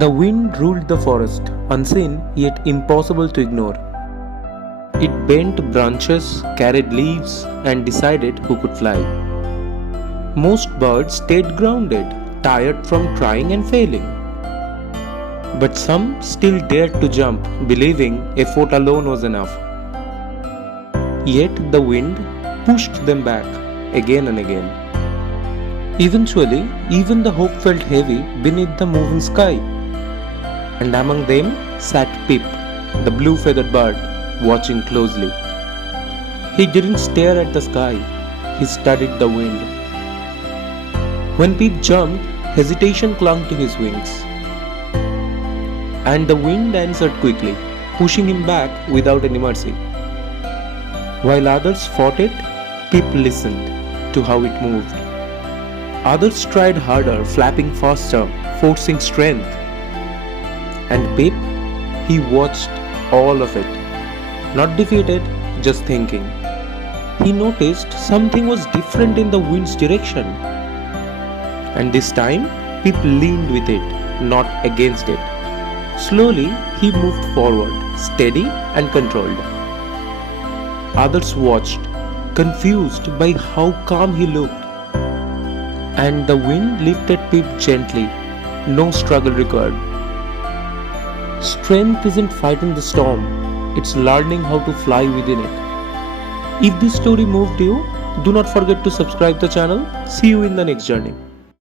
The wind ruled the forest, unseen yet impossible to ignore. It bent branches, carried leaves, and decided who could fly. Most birds stayed grounded, tired from trying and failing. But some still dared to jump, believing effort alone was enough. Yet the wind pushed them back again and again. Eventually, even the hope felt heavy beneath the moving sky. And among them sat Pip, the blue-feathered bird, watching closely. He didn't stare at the sky, he studied the wind. When Pip jumped, hesitation clung to his wings. And the wind answered quickly, pushing him back without any mercy. While others fought it, Pip listened to how it moved. Others tried harder, flapping faster, forcing strength. And Pip, he watched all of it. Not defeated, just thinking. He noticed something was different in the wind's direction. And this time, Pip leaned with it, not against it. Slowly, he moved forward, steady and controlled. Others watched, confused by how calm he looked. And the wind lifted Pip gently, no struggle required. Strength isn't fighting the storm, it's learning how to fly within it. If this story moved you, do not forget to subscribe the channel. See you in the next journey.